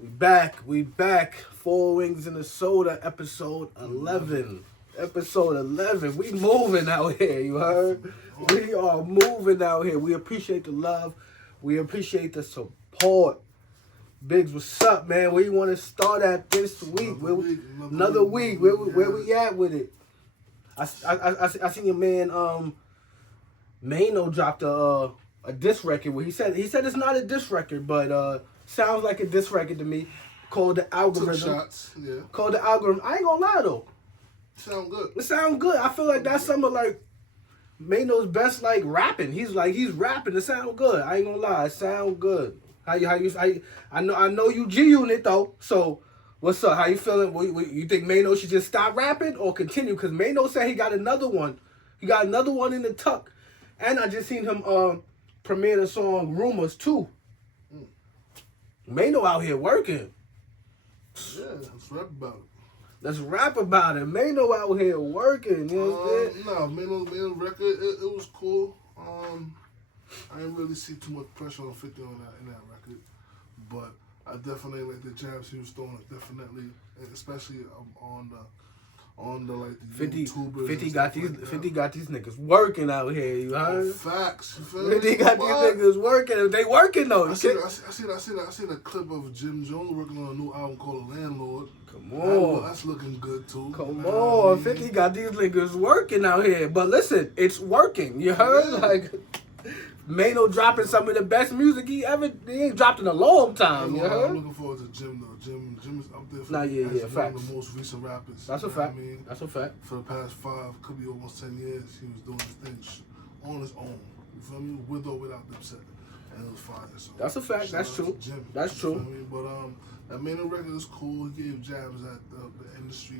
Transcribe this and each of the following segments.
We back. Four Wings in the Soda, episode 11. Episode 11. We moving out here, you heard? We are moving out here. We appreciate the love. We appreciate the support. Biggs, what's up, man? Where you want to start at this week? Another week. Where we at with it? I seen your man Mano dropped a diss record where he said it's not a diss record, but sounds like a diss record to me. Called The Algorithm. Took shots, yeah. Called The Algorithm. I ain't gonna lie though. Sound good. It sound good. I feel like that's some of like Mano's best like rapping. He's rapping. It sound good. I ain't gonna lie. It sound good. I know you G Unit though. So what's up? How you feeling? You think Mano should just stop rapping or continue? Because Mano said he got another one. He got another one in the tuck. And I just seen him premiere the song Rumors too. Mano out here working. Yeah, let's rap about it. Let's rap about it. Mano out here working. You know what I'm saying? No, Mano record, it was cool. I didn't really see too much pressure on 50 in that record. But I definitely like the jabs he was throwing. Definitely, especially on the like the 50 YouTubers. 50 got these 50 got these niggas working out here, you heard? Facts. You feel 50 me? got these niggas working. They working though. I seen a clip of Jim Jones working on a new album called Landlord. Come on. That's looking good too. Come You know what I on. mean? 50 got these niggas working out here. But listen, it's working. You heard? Yeah. Like Mano dropping some of the best music he ain't dropped in a long time. You I'm heard? looking forward to Jim though. Jim is up there for Nah, yeah, as one facts. of the most recent rappers. That's a You know what fact. I mean, That's a fact. for the past 5, could be almost 10 years, he was doing his thing on his own. You feel me? With or without Dipset, and it was fire. So That's a fact. shout That's out true. to Jim, That's you true. feel me? But that Mano record is cool. He gave jabs at the industry.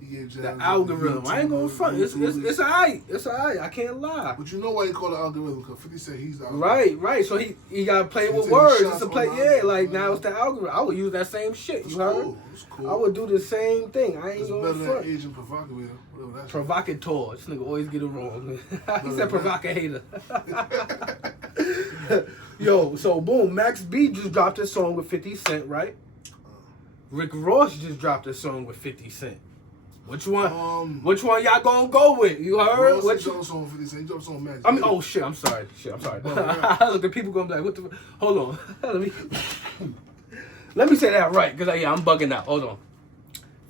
He gave jabs The at algorithm. I ain't gonna front. It's YouTubers. alright. It's alright. I can't lie. But you know why he called it algorithm? Because 50 said he's the algorithm. Right. So he got to play So with he take words. shots It's a on play. the Yeah, algorithm, like man. now it's the algorithm. I would use that same shit. It's You heard? cool. It's cool. I would do the same thing. I ain't It's gonna better than front. Agent Provocateur. Whatever that shit. Provocateur. This nigga always get it wrong. he No, said no. provocator. Yo, so boom, Max B just dropped a song with 50 Cent, right? Rick Ross just dropped a song with 50 Cent. Which one? Which one y'all gonna go with? You heard? Ross Which? dropped on 50 Cent. He dropped on Max. I mean, oh shit! I'm sorry. Look, the people gonna be like, "What the? Hold on. Let me say that right, cause I'm bugging out. Hold on.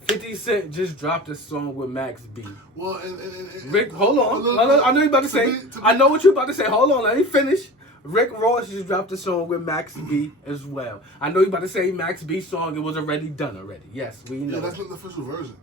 50 Cent just dropped a song with Max B. Well, and Rick, hold on. Look, I know you about to say. be- I know what you about to say. Hold on. Let me finish. Rick Ross just dropped a song with Max B as well. I know you about to say Max B song. It was already done already. Yes, we know. Yeah, that's not the official version.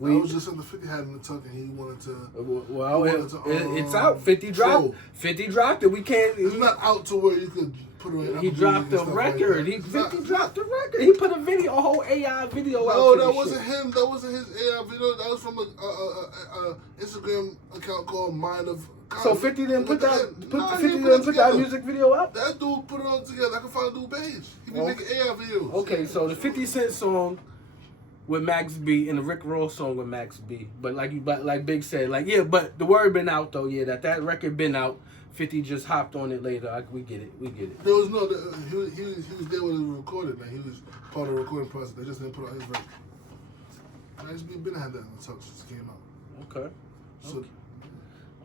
We- I was just saying the 50 had in the tuck and he wanted to. Well, he wanted to, it's out. 50 dropped. so- 50 dropped it. We can't. It's not out to where you could put it in. He Apple Music dropped and the stuff like record. that. He It's 50 not- dropped the record. He put a whole AI video out. No, to that this wasn't shit. him. That wasn't his AI video. That was from a Instagram account called Mind of. So 50 didn't put that. Nah, he 50 didn't didn't it put that together. music video up. That dude put it all together. I can find a dude page. He be Oh. making AI videos. Okay, so the 50 Cent song with Max B and the Rick Ross song with Max B. But like Big said, like yeah, but the word been out though. Yeah, that record been out. 50 just hopped on it later. We get it. There was no. He was there when it was recorded. Man, he was part of the recording process. They just didn't put out his version. Nice B been had that in the talk since it came out. Okay. So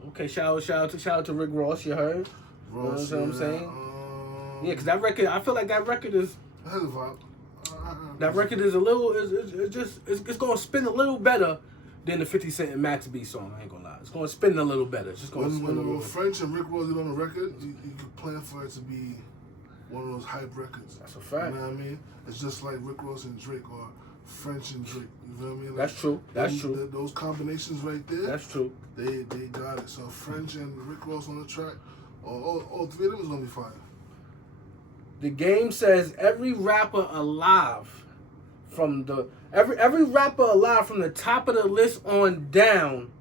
Okay. Shout out to Rick Ross. You heard? Ross, You know what I'm saying? Yeah, cause that record. I feel like that record is. It has a vibe. That record is a little. It's gonna spin a little better than the 50 Cent and Max B song. I ain't gonna lie. It's gonna spin a little better. It's just gonna spin a little. When French and Rick Ross get on the record, you can plan for it to be one of those hype records. That's a fact. You know what I mean? It's just like Rick Ross and Drake or French and Drake. You feel me? Like, That's true. That's true. Those combinations right there, That's true. they got it. So French and Rick Ross on the track, all three of them is gonna be fire. The game says every rapper alive from the every rapper alive from the top of the list on down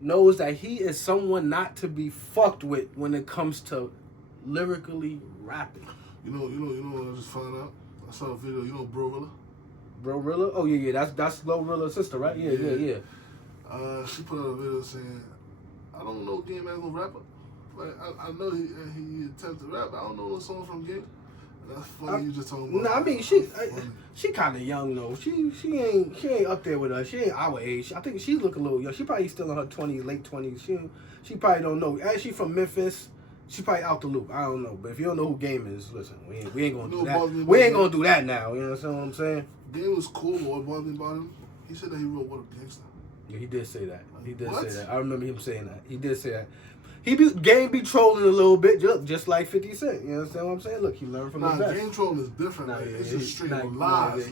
knows that he is someone not to be fucked with when it comes to lyrically rapping. You know what I just found out? I saw a video. You know Brorilla? Bro Rilla? Oh yeah. That's Low Rilla's sister, right? Yeah. She put out a video saying, "I don't know Game as no rapper. Like I know he attempted to rap, but I don't know no songs from Game." That's funny. You just talking about. No, I mean she kind of young though. She ain't up there with us. She ain't our age. I think she's looking a little young. She probably still in her 20s, late 20s. She probably don't know. And she from Memphis. She probably out the loop. I don't know. But if you don't know who Game is, listen, we ain't gonna do that. We ain't gonna do that now. You know what I'm saying? Game was cool. What bothered me about him? He said that he wrote What a Gangster. Yeah, he did say that. He did What? say that. I remember him saying that. He did say that. Game be trolling a little bit, just like 50 Cent. You understand what I'm saying? Look, he learned from the best. Game trolling is different. Like, it's just straight lies.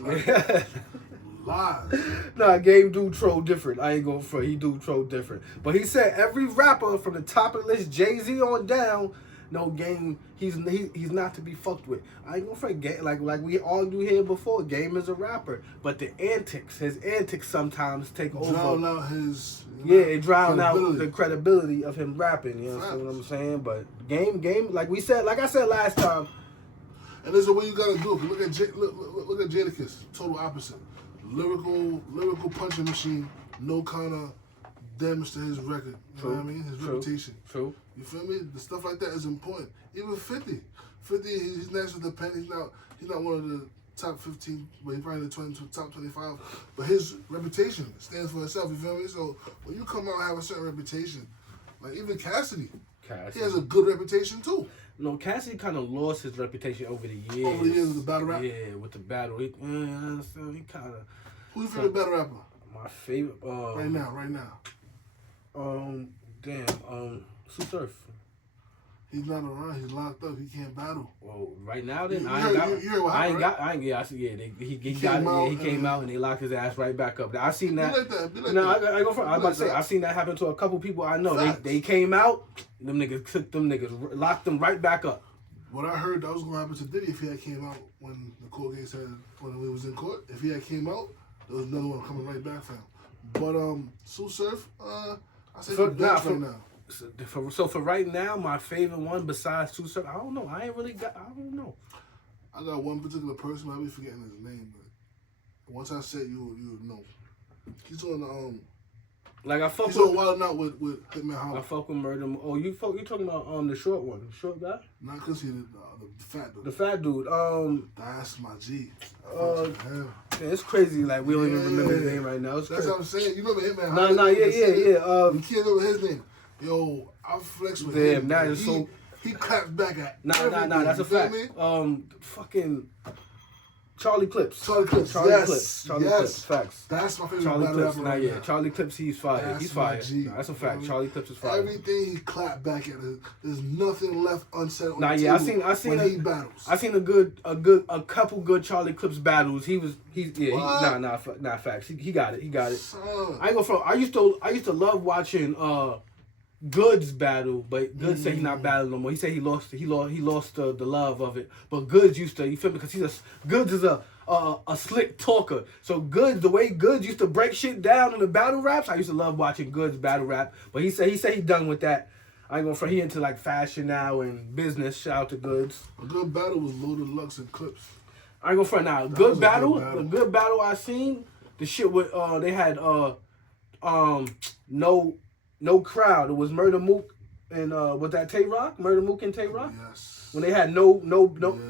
Lies. Nah, Game do troll different. I ain't going for it. He do troll different. But he said every rapper from the top of the list, Jay-Z on down, no, Game, he's not to be fucked with. I ain't gonna forget, like we argued here before, Game is a rapper. But his antics sometimes take over. Drown out his... it drown out the credibility of him rapping, you know what I'm saying? But Game, like I said last time. And there's a way you gotta do it. Look at look at Jadakiss, total opposite. Lyrical punching machine, no kind of damage to his record. You know what I mean? His reputation. True. You feel me? The stuff like that is important. Even 50. 50, he's next with the pen. He's not one of the top 15, but he's probably the top 25. But his reputation stands for itself. You feel me? So when you come out and have a certain reputation, like even Cassidy, he has a good reputation too. No, Cassidy kind of lost his reputation over the years. Over the years with the battle rap? Yeah, with the battle. He kind of... Who's your favorite battle rapper? My favorite... right now. Sue Surf. He's not around. He's locked up. He can't battle. Well, right now then, You heard what happened, He came out and they locked his ass right back up. I seen that. Be like No, that. I go for. I was about to say I seen that happen to a couple people I know. They came out, them niggas took them niggas, locked them right back up. What I heard that was gonna happen to Diddy if he had came out when the court case had when we was in court. If he had came out, there was another one coming right back for him. But Sue Surf, I say he's back right now. So for right now, my favorite one besides Sue Surf, I don't know. I don't know. I got one particular person. I'll be forgetting his name, but once I said you would know. He's on like I fuck he's with. on Wild Out with Hitman Holler. I fuck with Murder. Oh, you talking about the short one, the short guy? Not because he's the fat dude. The fat dude. That's my G. Yeah, it's crazy. Like we don't even remember his name right now. It's That's crazy. what I'm saying. You remember Hitman Holler? Yeah. You can't remember his name. Yo, I flex with him. Damn, that is so. He claps back at. Nah. That's a fact. Fucking Charlie Clips. Charlie Clips. Clips. Facts. That's my favorite Charlie battle Clips. rapper right now. Charlie Clips. He's fire. That's He's fire. my G. Nah, that's a fact. Charlie Clips is fire. Everything he clapped back at. There's nothing left unsaid on the I table seen when he battles. I seen a couple good Charlie Clips battles. Nah, facts. He got it. Son. I ain't go from. I used to love watching Goods battle, but Goods said he's not battling no more. He said he lost the love of it. But Goods used to, you feel me? Because Goods is a slick talker. So Goods, the way Goods used to break shit down in the battle raps, I used to love watching Goods battle rap. But he said he's done with that. I ain't gonna front. He into like fashion now and business. Shout out to Goods. A good battle was Loaded Lux and Clips. I ain't gonna front now. Good battle. A good battle I seen. The shit with they had no crowd. It was Murder Mook and was that Tay Rock? Murder Mook and Tay Rock? Yes. When they had no.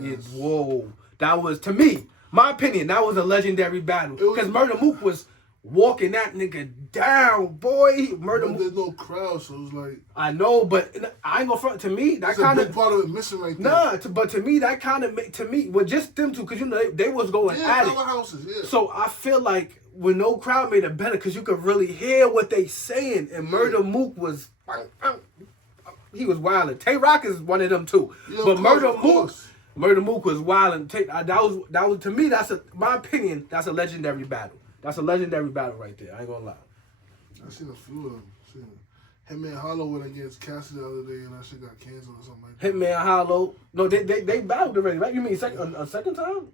Yes. Whoa. That was, to me, my opinion, that was a legendary battle. Because Murder Mook was walking that nigga down, boy. Murder Mook. There's no crowd, so it's like. I know, but I ain't gonna front. To me, that kind of part of it missing right there. But to me, that kind of well, just them two, because you know they was going at it. Houses, yeah. So I feel like with no crowd made it better because you could really hear what they saying. And Murder Mook was, he was wilding. Tay Rock is one of them too, but Murder Mook was wilding. That was to me. My opinion. That's a legendary battle. That's a legendary battle right there. I ain't gonna lie. I seen a few of them. Hitman Hollow went against Cassidy the other day, and that shit got canceled or something like that. Hitman Hollow. No, they battled already, right? You mean a second time?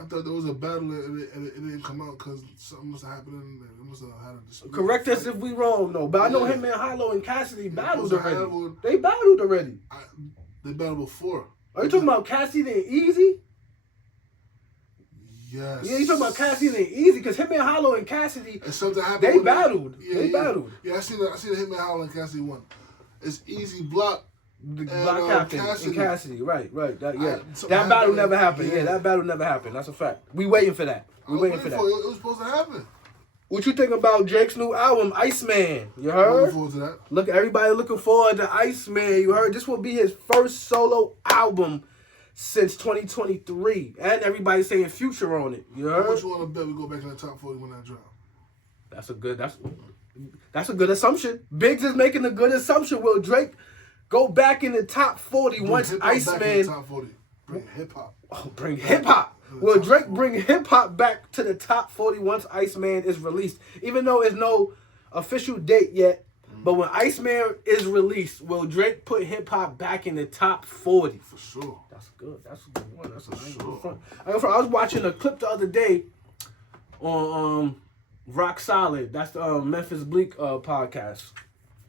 I thought there was a battle and it didn't come out because something must have happened. It must have had a dispute. Correct us if we wrong, no. But I know Hitman Hollow and Cassidy battled already. They battled already. They battled before. Are you talking about Cassidy and Easy? Yes. Yeah, you talking about Cassidy and Easy because Hitman Hollow and Cassidy, and something happened. They battled. They battled. Yeah, I seen the Hitman Hollow and Cassidy one. It's Easy block The Black Captain Cassidy. and Cassidy. Right. That So that battle happened, never happened. yeah. Yeah, that battle never happened. That's a fact. We waiting for that. We waiting for that. It was supposed to happen. What you think about Drake's new album, Iceman? You Looking heard? forward to that. Look, everybody looking forward to Iceman. You heard? This will be his first solo album since 2023, and everybody's saying Future on it. You How heard? much you want to bet we go back in the top 40 when that drop? That's a good assumption. Biggs is making a good assumption. Will Drake go back in the top 40 once Hip-hop back in the Iceman? top 40. Bring hip hop. Oh, bring hip hop. Will Drake bring hip hop back to the top 40 once Iceman is released? Even though there's no official date yet, but when Iceman is released, will Drake put hip hop back in the top 40? For sure. That's good. That's a good one. That's a nice sure. front. I was watching a clip the other day on Rock Solid. That's the Memphis Bleak podcast.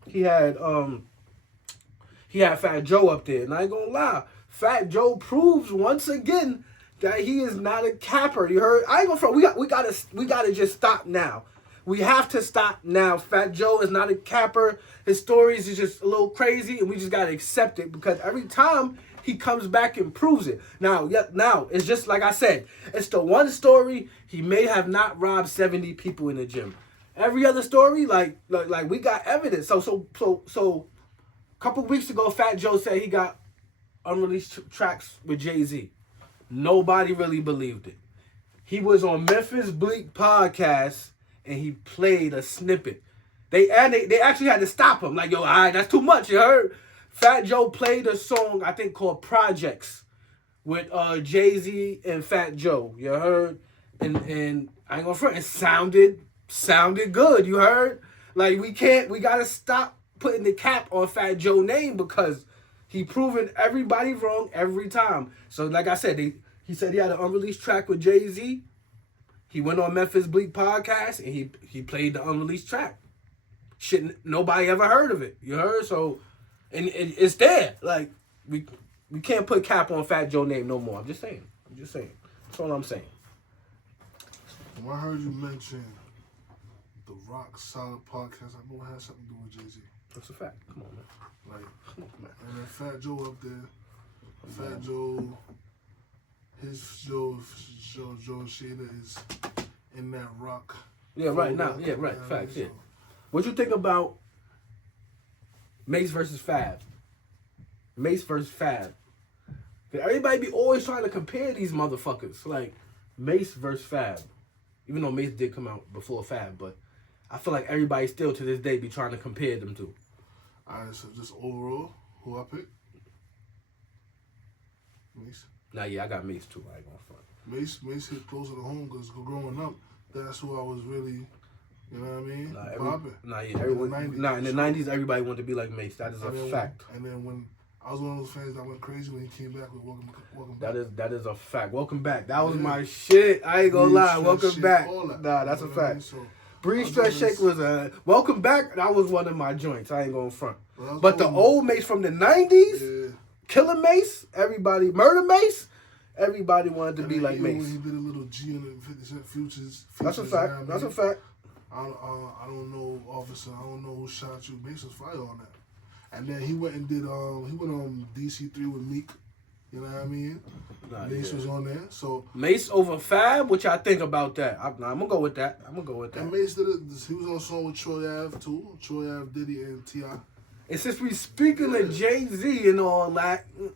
He had Fat Joe up there, and I ain't gonna lie, Fat Joe proves once again that he is not a capper. You heard? I ain't gonna front. We gotta just stop now. We have to stop now. Fat Joe is not a capper. His stories is just a little crazy, and we just gotta accept it because every time he comes back and proves it. Now it's just like I said. It's the one story he may have not robbed 70 people in the gym. Every other story, like we got evidence. So a couple weeks ago, Fat Joe said he got unreleased tracks with Jay-Z. Nobody really believed it. He was on Memphis Bleak podcast and he played a snippet. They actually had to stop him. Like, yo, all right, that's too much, you heard? Fat Joe played a song, I think, called Projects with Jay-Z and Fat Joe. You heard? And I ain't gonna front, it sounded good, you heard? Like, we gotta stop putting the cap on Fat Joe's name because he proven everybody wrong every time. So like I said, he said he had an unreleased track with Jay-Z. He went on Memphis Bleak podcast and he played the unreleased track. Shit, nobody ever heard of it. You heard? So, and it's there. Like, we can't put cap on Fat Joe's name no more. I'm just saying. That's all I'm saying. When I heard you mention the Rock Solid podcast, I know it has something to do with Jay-Z. That's a fact. Come on, man. Like, Come on, man. and then Fat Joe up there. Fat Joe, his Joe Shada is in that rock. Yeah, right now. Yeah, right. Facts, yeah. What you think about Mace versus Fab? Mace versus Fab. Everybody be always trying to compare these motherfuckers. Like, Mace versus Fab. Even though Mace did come out before Fab, but I feel like everybody still to this day be trying to compare them two. Alright, so just overall, who I pick? Mace. Nah, yeah, I got Mace too. I ain't gonna front. Mace hit closer to home because growing up, that's who I was really, you know what I mean? In the 90s, everybody wanted to be like Mace. That is a fact. And then when I was one of those fans that went crazy when he came back with Welcome Back. That is a fact. Welcome Back. That was my shit. I ain't gonna lie. Welcome Back. Nah, that's a fact. So, Breeze Stretch Shake was a Welcome Back. That was one of my joints. I ain't gonna front. But the old Mace from the 90s, Killer Mace, everybody, Murder Mace, everybody wanted to be like Mace. When he did a little G in the 50 Cent Futures. That's a fact. That's a fact. I don't know, officer. I don't know who shot you. Mace was fire on that. And then he went and did he went on DC3 with Meek. You know what I mean? Mace was on there. So Mace over Fab, what y'all think about that? I'm gonna go with that. And Mace did it. He was on a song with Troy Ave too. Troy Ave, Diddy, and T.I. And since we speaking of Jay-Z and all that, we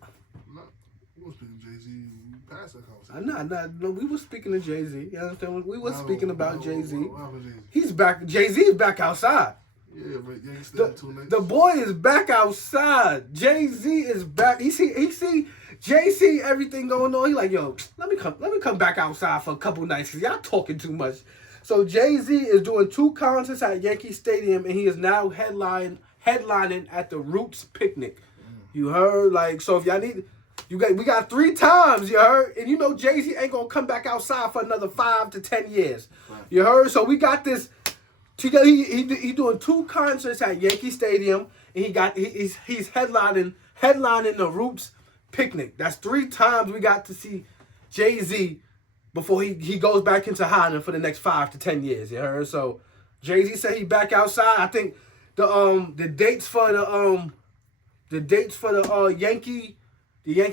were speaking Jay-Z. We passed that conversation. No, we were speaking of Jay-Z. You understand? We were speaking about Jay-Z. What happened to Jay-Z? He's back. Jay-Z is back outside. Yeah, but you still two nights. The boy is back outside. Jay-Z is back. He see Jay-Z everything going on. He like, yo, let me come back outside for a couple nights because y'all talking too much. So Jay-Z is doing 2 concerts at Yankee Stadium and he is now headlining at the Roots Picnic. You heard? Like, so if y'all need, we got 3 times, you heard? And you know Jay-Z ain't gonna come back outside for another 5 to 10 years. Right. You heard? So we got this. He doing 2 concerts at Yankee Stadium, and he's headlining the Roots Picnic. That's 3 times we got to see Jay-Z before he goes back into hiding for the next 5 to 10 years. You heard? So Jay-Z said he back outside. I think the dates for the The dates for the Yankee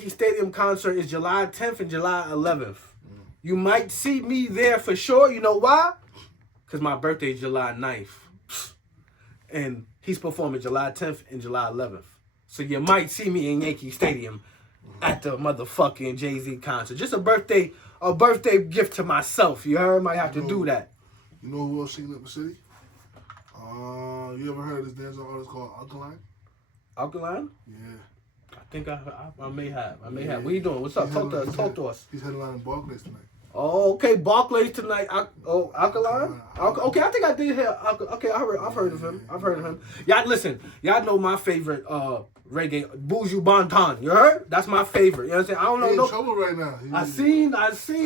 Stadium concert is July 10th and July 11th. You might see me there for sure. You know why? Because my birthday is July 9th. And he's performing July 10th and July 11th. So you might see me in Yankee Stadium at the motherfucking Jay-Z concert. Just a birthday gift to myself. You heard? Might have to do that. You know who else singing up the city? You ever heard of this dancing artist called Alkaline? Alkaline? Yeah. I think I may have. What you doing? What's up? Talk to us. He's headlining Barclays tonight. Oh, okay. Barclays tonight. Alkaline? Okay, I think I did hear. Okay, I've heard of him. Y'all listen. Y'all know my favorite reggae, Buju Banton. You heard? That's my favorite. You know what I'm saying? I don't know. He's in trouble right now. I seen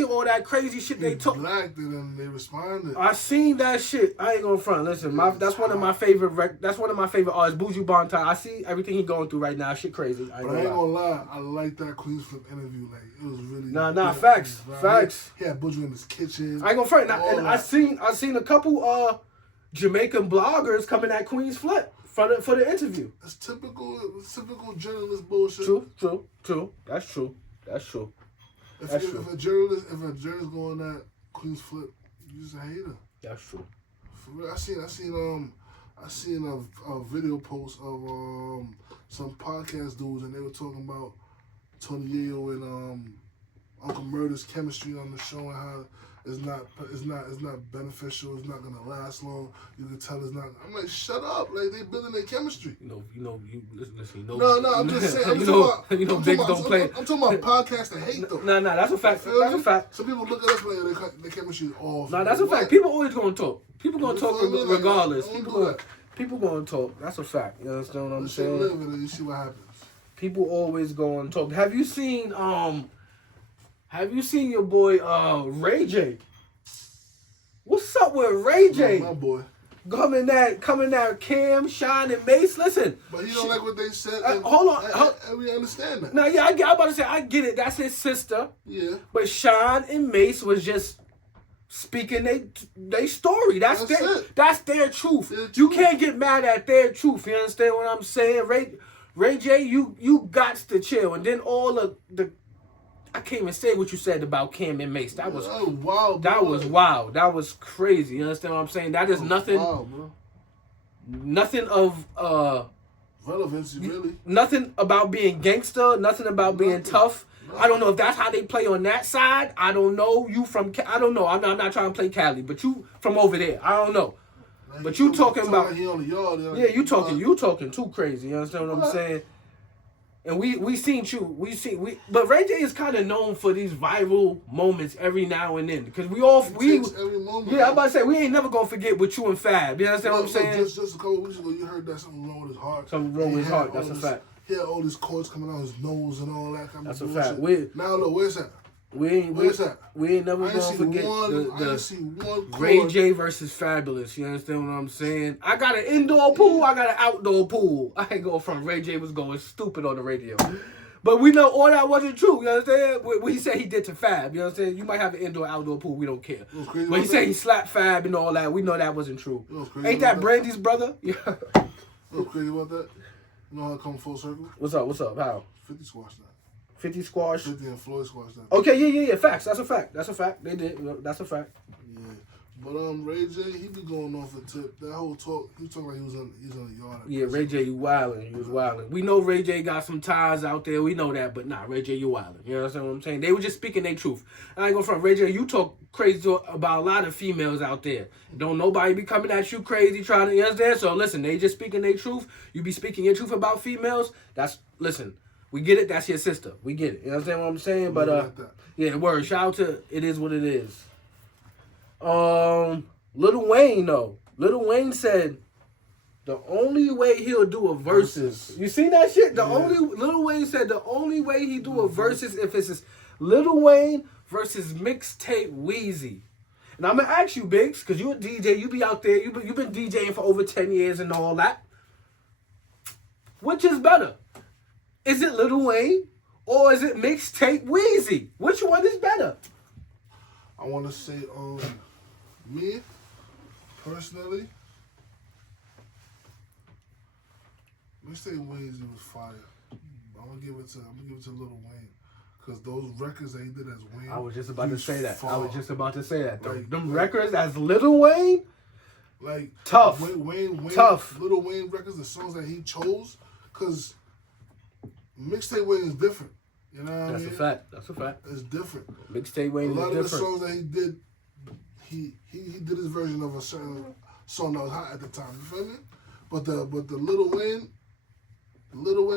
all that crazy shit they took. Blacked it and they responded. I seen that shit. I ain't gonna front. Listen, that's one of my favorite. That's one of my favorite artists, Buju Banton. I see everything he going through right now. Shit crazy. But I ain't gonna lie. I like that Queens Flip interview. Like it was really. Nah. Facts. He had Buju in his kitchen. I ain't gonna front. And I seen a couple Jamaican bloggers coming at Queens Flip for the interview. It's typical journalist bullshit. True. That's true. If a journalist going at Queens Flip, you just a hater. That's true. For real, I seen a video post of some podcast dudes, and they were talking about Tony Yayo and Uncle Murder's chemistry on the show and how it's not beneficial. It's not gonna last long. You can tell it's not. I'm like, shut up! Like they building their chemistry. You listen. No, I'm just saying. I'm talking about podcasts that hate them. Nah, that's a fact. That's a fact. Some people look at us like their chemistry is off. Nah, that's a fact. People always gonna talk. People gonna talk regardless. People gonna talk. That's a fact. You understand what I'm saying? Live it and you see what happens. People always gonna talk. Have you seen your boy Ray J? What's up with Ray J? My boy. Coming at Cam, Sean, and Mace. Listen. But he don't like what they said. Hold on. And we understand that. Now, yeah, I'm about to say, I get it. That's his sister. Yeah. But Sean and Mace was just speaking they story. That's their truth. You can't get mad at their truth. You understand what I'm saying? Ray J, you got to chill. And then all of the I can't even say what you said about Cam and Mace. That was wild. That was wild. That was crazy. You understand what I'm saying? That is nothing. Wild, bro. Nothing of relevance, really. Nothing about being gangster. Nothing about being tough. I don't know if that's how they play on that side. I don't know. I don't know. I'm not trying to play Cali, but you from over there. I don't know. Man, but you talking about. Like he on the yard, yeah, you talking too crazy. You understand what I'm saying? And we seen you. But Ray J is kind of known for these viral moments every now and then because every moment. Yeah, I'm about to say we ain't never gonna forget with you and Fab. You understand what I'm saying? Just a couple weeks ago, you heard that something wrong with his heart. Something wrong with his heart. That's a fact. He had all these cords coming out his nose and all that kind of bullshit. That's a fact. Now look, where's that? We ain't never gonna forget the Ray J versus Fabulous. You understand what I'm saying? I got an indoor pool. I got an outdoor pool. I ain't go from Ray J was going stupid on the radio, but we know all that wasn't true. You understand? What he said he did to Fab. You understand? You might have an indoor outdoor pool. We don't care. But he said he slapped Fab and all that. We know that wasn't true. Ain't that Brandy's brother? Yeah. What's crazy about that? You know how it come full circle? What's up? How? 50 squashed that. 50 squash. 50 and Floyd squashed that. Okay, yeah. Facts. That's a fact. They did. That's a fact. Yeah. But Ray J, he be going off a tip. That whole talk, he was talking like he was on the yard. Yeah, Ray J, you wildin'. He was wildin'. We know Ray J got some ties out there. We know that, but nah, Ray J, you wildin'. You know what I'm saying? They were just speaking their truth. I ain't gonna front. Ray J, you talk crazy about a lot of females out there. Don't nobody be coming at you crazy trying to, you understand? So listen, they just speaking their truth. You be speaking your truth about females. Listen. We get it. That's your sister. We get it. You understand what I'm saying? But yeah, word. Shout out to it is what it is. Lil Wayne though. Lil Wayne said the only way he'll do a versus. You seen that shit? Lil Wayne said the only way he do a versus if it's Lil Wayne versus mixtape Weezy. And I'm gonna ask you, Biggs, because you a DJ. You be out there. You've been DJing for over 10 years and all that. Which is better? Is it Lil Wayne or is it mixtape Weezy? Which one is better? I want to say, me, personally, Mixtape Wayne's was fire. I'm gonna give it to Lil Wayne, cause those records that he did as Wayne. I was just about to say that. far. I was just about to say that. Them Like, records as Lil Wayne, like tough. Wayne, Tough. Lil Wayne records, the songs that he chose, cause Mixtape Wayne is different. You know what I mean? That's a fact. That's a fact. It's different. Mixtape Wayne A lot is of the different. songs that he did, he did his version of a certain song that was hot at the time. You feel me? But the Lil Wayne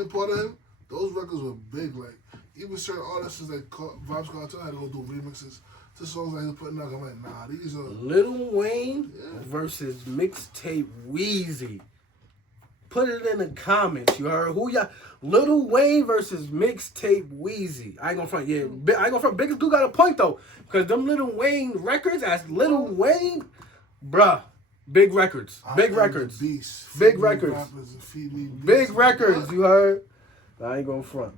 part of him, those records were big. Like even certain artists like Vybz Kartel had to go do remixes to songs that he was putting out. I'm like, nah, these are Lil Wayne versus Mixtape Weezy. Put it in the comments. You heard who y'all? Lil Wayne versus Mixtape Weezy. I ain't gonna front. Yeah, I ain't gonna front. Biggest dude got a point though, because them Lil Wayne records as Lil Wayne, bruh, big records, big records, beast. big Feed me records, rappers and feed me beats. big records. You heard? I ain't gonna front.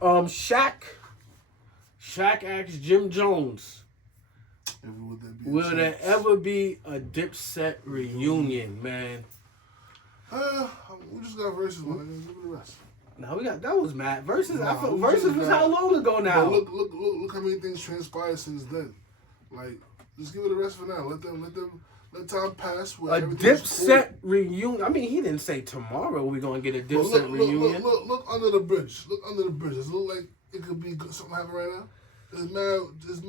Shaq asked Jim Jones, will there ever be a Dipset reunion, man? We just got verses, man. Give it the rest. Now we got that was mad versus. Nah, I feel we versus just was got- how long ago now? But look how many things transpired since then. Like, just give it the rest for now. Let time pass. A Dipset reunion. I mean, he didn't say tomorrow we're gonna get a Dipset reunion. Look under the bridge. Look under the bridge. Does it look like it could be something happening right now? There's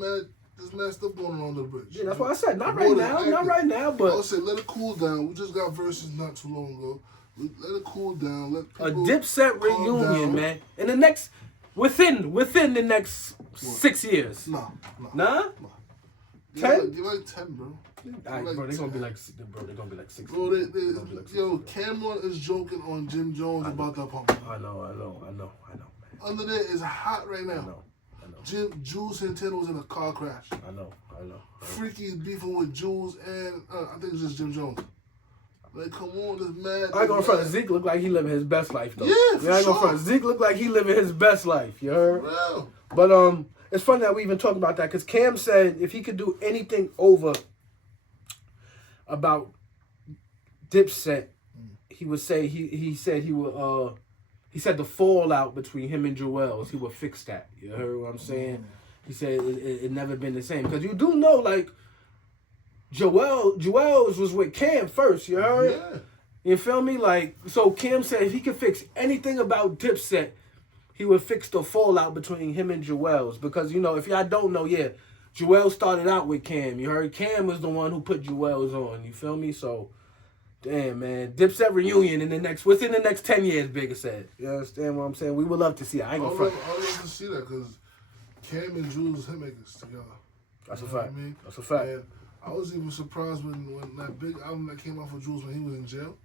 mad stuff going on under the bridge. Yeah, that's what I said. Not The right water's now. active. Not right now. I But would say let it cool down. We just got verses not too long ago. Let it cool down. Let a people Dipset calm reunion, down. man. In the next within the next 6 years. Nah. Nah? Give 10? like 10, bro. Alright, Like bro, they're gonna be 10. like 6. Bro, They're gonna be like 6. Cameron is joking on Jim Jones about that pump. I know, man. Under there is hot right I now. know. Jules Santana was in a car crash. I know. Freaky's beefing with Jules and I think it's just Jim Jones. Like, come on, this mad. I ain't gonna this front. mad. Zeke look like he living his best life though. Yeah, for I ain't gonna sure. front. Zeke look like he living his best life. You heard? Real. But it's funny that we even talk about that because Cam said if he could do anything over about Dipset, he would say he said he would he said the fallout between him and Joel's, he would fix that. You heard what I'm saying? He said it never been the same because you do know like Joel's was with Cam first. You heard? Yeah. You feel me? Like, so Cam said if he could fix anything about Dipset, he would fix the fallout between him and Joel's. Because, you know, if y'all don't know, yeah, Joel started out with Cam. You heard? Cam was the one who put Joel's on. You feel me? So, damn, man. Dipset reunion within the next 10 years, Bigger said. You understand what I'm saying? We would love to see it. I ain't I gonna would front. love to see that because Cam and Jules hitmakers together. That's a You know what fact. I mean? That's a fact. And I was even surprised when that big album that came out for Jules when he was in jail,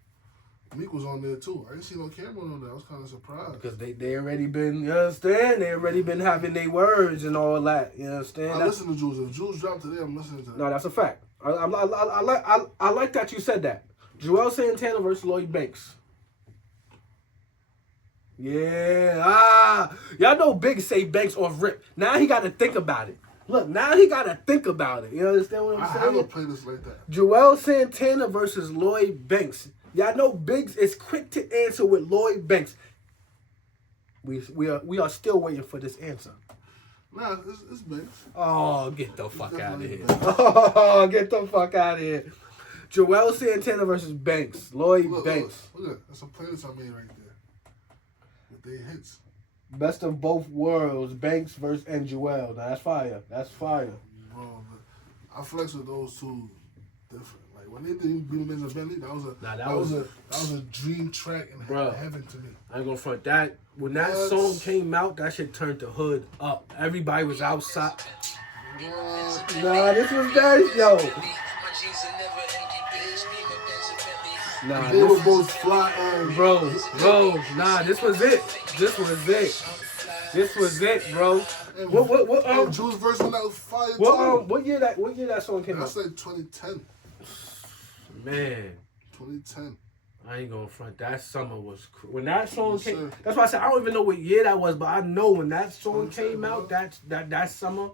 Meek was on there too. I didn't see no Cameron on there. I was kind of surprised. Because they already been, you understand? They already been having their words and all that. You understand? I listen to Jules. If Jules dropped today, I'm listening to that. No, that's a fact. I like that you said that. Joel Santana versus Lloyd Banks. Yeah, y'all know Big say Banks off rip. Now he got to think about it. Look, now he got to think about it. You understand what I I'm have a saying? playlist like that. Joel Santana versus Lloyd Banks. Y'all know Biggs is quick to answer with Lloyd Banks. We are still waiting for this answer. Nah, it's Banks. Oh, get the fuck out of definitely here. Banks. Oh, get the fuck out of here. Joel Santana versus Banks. Lloyd Banks. Look at that. That's a playlist I made right there. With their hits. Best of both worlds. Banks versus and Joel. Now that's fire. That's fire. Bro, but I flex with those two different. Like when they did Beanie Benz and Bentley, that was a dream track in Bruh. heaven to me. I ain't gonna front that. When that What? song came out, that shit turned the hood up. Everybody was outside. Nah, this was nice, yo. Nah, They were this, both fly and bro, nah, this was it. This was it, bro. What and Jules verse when that was fire too. what year that song came That's out? like 2010. Man, 2010. I ain't gonna front. That summer was when that song Yes, came. sir. That's why I said I don't even know what year that was, but I know when that song 2010, came out, bro. that summer,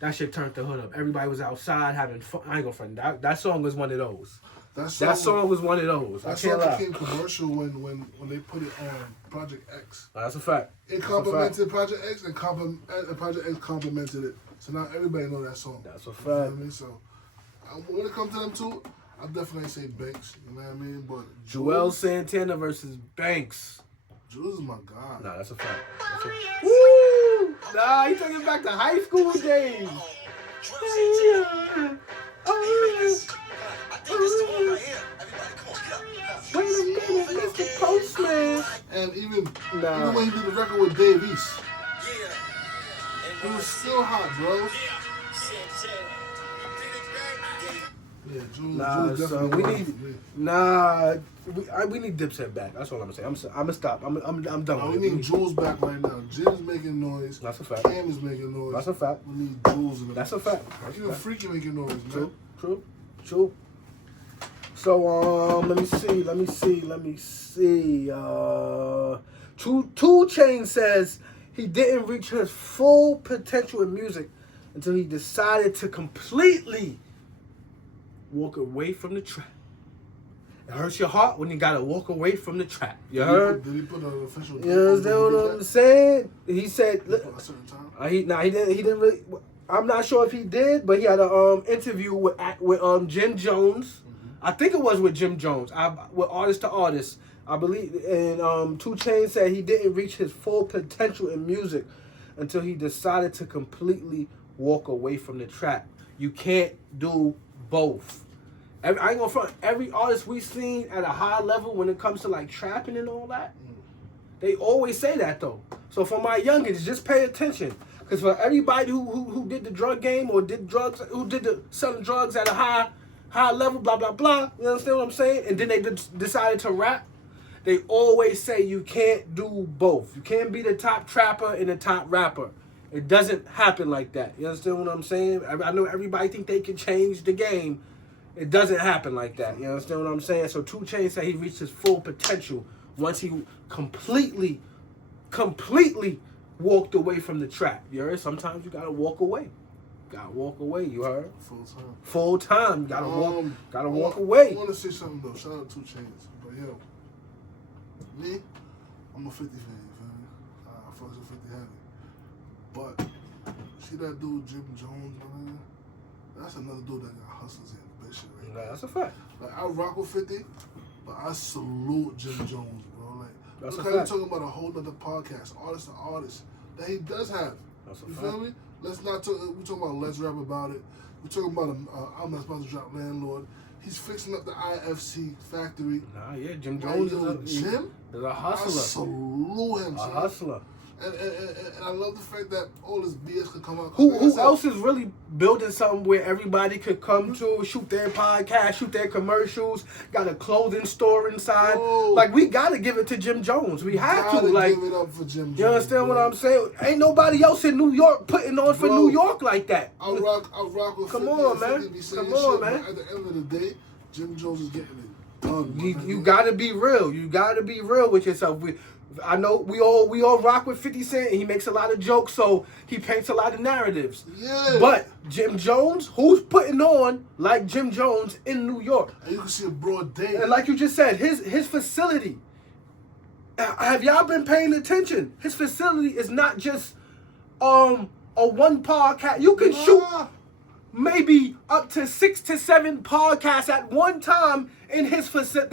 that shit turned the hood up. Everybody was outside having fun. I ain't gonna front. That song was one of those. That song was one of those. That song became commercial when they put it on Project X. That's a fact. It complimented Project X, and Project X complimented it. So now everybody know that song. That's a fact. You know what I mean? So when it comes to them two, I definitely say Banks. You know what I mean? But Joel Santana versus Banks. Jules is my guy. Nah, that's a fact. Woo! Nah, he took it back to high school days. Wait a minute, Mr. Postman. And even when he did the record with Dave East, he was still hot, bro. Yeah, Jules son, we need Dipset back. That's all I'm gonna say. I'm gonna stop. I'm done. We need Jules back right now. Jim's making noise. That's a fact. Cam is making noise. That's a fact. We need Jules in the That's a fact. Even Freaky making noise, man. True. So let me see. 2 Chainz says he didn't reach his full potential in music until he decided to completely walk away from the trap. It hurts your heart when you gotta walk away from the trap. You heard? Did he put an official? You understand what I'm saying? He said. A certain time? He didn't really. I'm not sure if he did, but he had a interview with Jim Jones. I think it was with Jim Jones. With Artist to Artist, I believe. And 2 Chainz said he didn't reach his full potential in music until he decided to completely walk away from the trap. You can't do both. I ain't gonna front. Every artist we've seen at a high level when it comes to like trapping and all that, they always say that though. So for my youngins, just pay attention. Because for everybody who did the drug game or did drugs, who did the selling drugs at a high level, blah, blah, blah, you understand what I'm saying? And then they decided to rap, they always say you can't do both. You can't be the top trapper and the top rapper. It doesn't happen like that. You understand what I'm saying? I know everybody think they can change the game. It doesn't happen like that. You understand what I'm saying? So 2 Chainz said he reached his full potential once he completely walked away from the trap. You heard? Sometimes you gotta walk away. You heard? Full time. You gotta walk away. I want to say something though. Shout out 2 Chainz. But yo, me, I'm a 50 fan. You feel me? I fucks with 50 heavy. But see that dude Jim Jones, man? That's another dude that got hustlers and ambition. Right? Nah, that's a fact. Like I rock with 50, but I salute Jim Jones, bro. Like that's look a how fact. you're talking about a whole other podcast, artist to artist, that he does have. That's a you fact. feel me? Let's not talk. We're talking about Let's Rap About It. We're talking about I'm Not Supposed to Drop Landlord. He's fixing up the IFC factory. Nah, yeah, Jim Jones is a hustler. I salute him. A hustler. And I love the fact that all this BS could come out. Who else is really building something where everybody could come to, shoot their podcast, shoot their commercials, got a clothing store inside? Like, we got to give it to Jim Jones. We have to. Like, give it up for Jim Jones. You understand what I'm saying? Ain't nobody else in New York putting on for New York like that. I rock with Come on, man. Come on, man. At the end of the day, Jim Jones is getting it done. You got to be real. You got to be real with yourself. I know we all rock with 50 Cent. He makes a lot of jokes, so he paints a lot of narratives. Yeah. But Jim Jones, who's putting on like Jim Jones in New York? And you can see a broad day. And like you just said, his facility. Have y'all been paying attention? His facility is not just a one podcast. You can shoot maybe up to 6 to 7 podcasts at one time in his facility.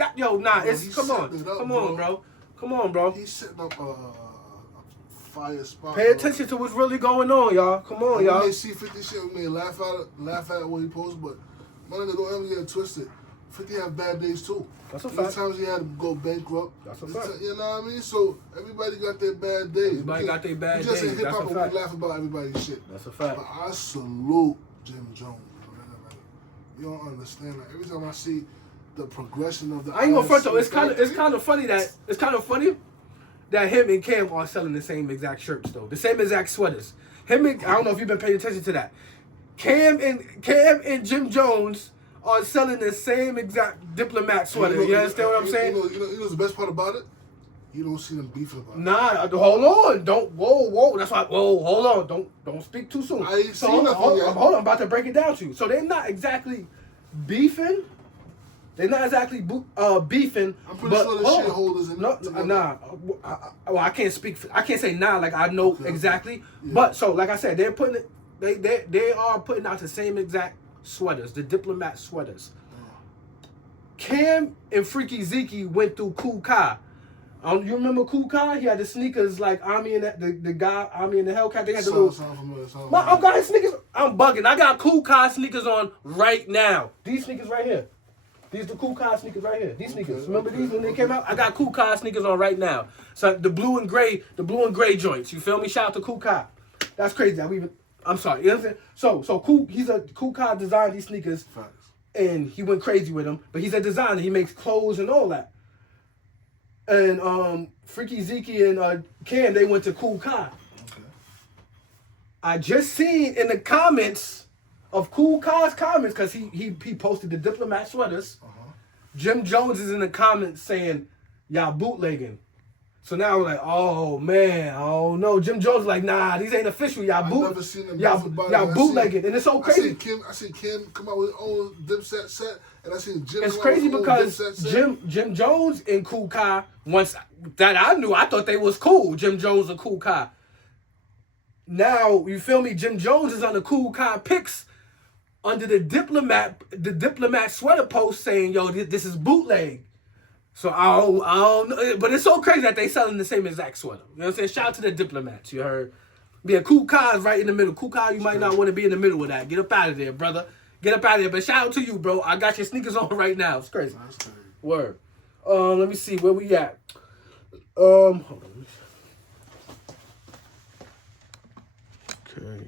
Come on, bro. He's setting up a fire spot. Pay attention to what's really going on, y'all. Come on, y'all. When they see 50 shit, we may laugh at what he posts, but my nigga, don't ever get it twisted. 50 have bad days too. That's a fact. Sometimes he had to go bankrupt. That's a fact. You know what I mean? So everybody got their bad days. Everybody got their bad days. Just in hip That's a hop, we fact. laugh about everybody's shit. That's a fact. But I salute Jim Jones. Like, you don't understand. Like, every time I see the progression of the, I ain't gonna front though. It's kind of funny that him and Cam are selling the same exact shirts though, the same exact sweaters. I don't know if you've been paying attention to that. Cam and Jim Jones are selling the same exact diplomat sweater. You understand what I'm saying? You know the best part about it? You don't see them beefing about it. Nah, hold on. Whoa. That's why. Whoa, hold on. Don't speak too soon. I ain't seen nothing yet. Hold on. I'm about to break it down to you. So they're not exactly beefing, They're not exactly beefing. I'm pretty sure the shareholders in no, together. nah. Well, I can't speak. I can't say nah. Like I know exactly. Yeah. But so, like I said, they're putting it. They are putting out the same exact sweaters, the diplomat sweaters. Cam and Freaky Zeke went through Kool Kai. You remember Kool Kai? He had the sneakers like Army and the guy Army and the Hellcat. They had the little. Sound familiar. I got his sneakers. I'm bugging. I got Kool Kai sneakers on right now. These sneakers right here. These the Kool Kai sneakers right here. These sneakers. Remember these when they came out? I got Kool Kai sneakers on right now. So the blue and gray joints. You feel me? Shout out to Kool Kai. That's crazy. I'm sorry. You know what I'm saying? So Kool. He's a Kool Kai designed these sneakers. Facts. And he went crazy with them. But he's a designer. He makes clothes and all that. And Freaky Zeke and Cam, they went to Kool Kai. Okay. I just seen in the comments of Kool Kai's comments, because he posted the diplomat sweaters. Jim Jones is in the comments saying, y'all bootlegging. So now we're like, oh man, oh no. Jim Jones is like, nah, these ain't official. Y'all bootlegging. And it's so crazy. I seen Kim come out with his own Dipset set, and I seen Jim. It's crazy because Jim Jones and Kool Kai, once that I knew, I thought they was cool. Jim Jones and Kool Kai. Now, you feel me? Jim Jones is on the Kool Kai pics under the diplomat sweater post saying, yo, this is bootleg. So I don't know, but it's so crazy that they selling the same exact sweater. You know what I'm saying? Shout out to the diplomats, you heard? Yeah, Kool Kai is right in the middle. Kool Kai, you might not want to be in the middle of that. Get up out of there, brother. Get up out of there. But shout out to you, bro. I got your sneakers on right now. It's crazy. That's crazy. Word. Let me see where we at. Hold on. Okay.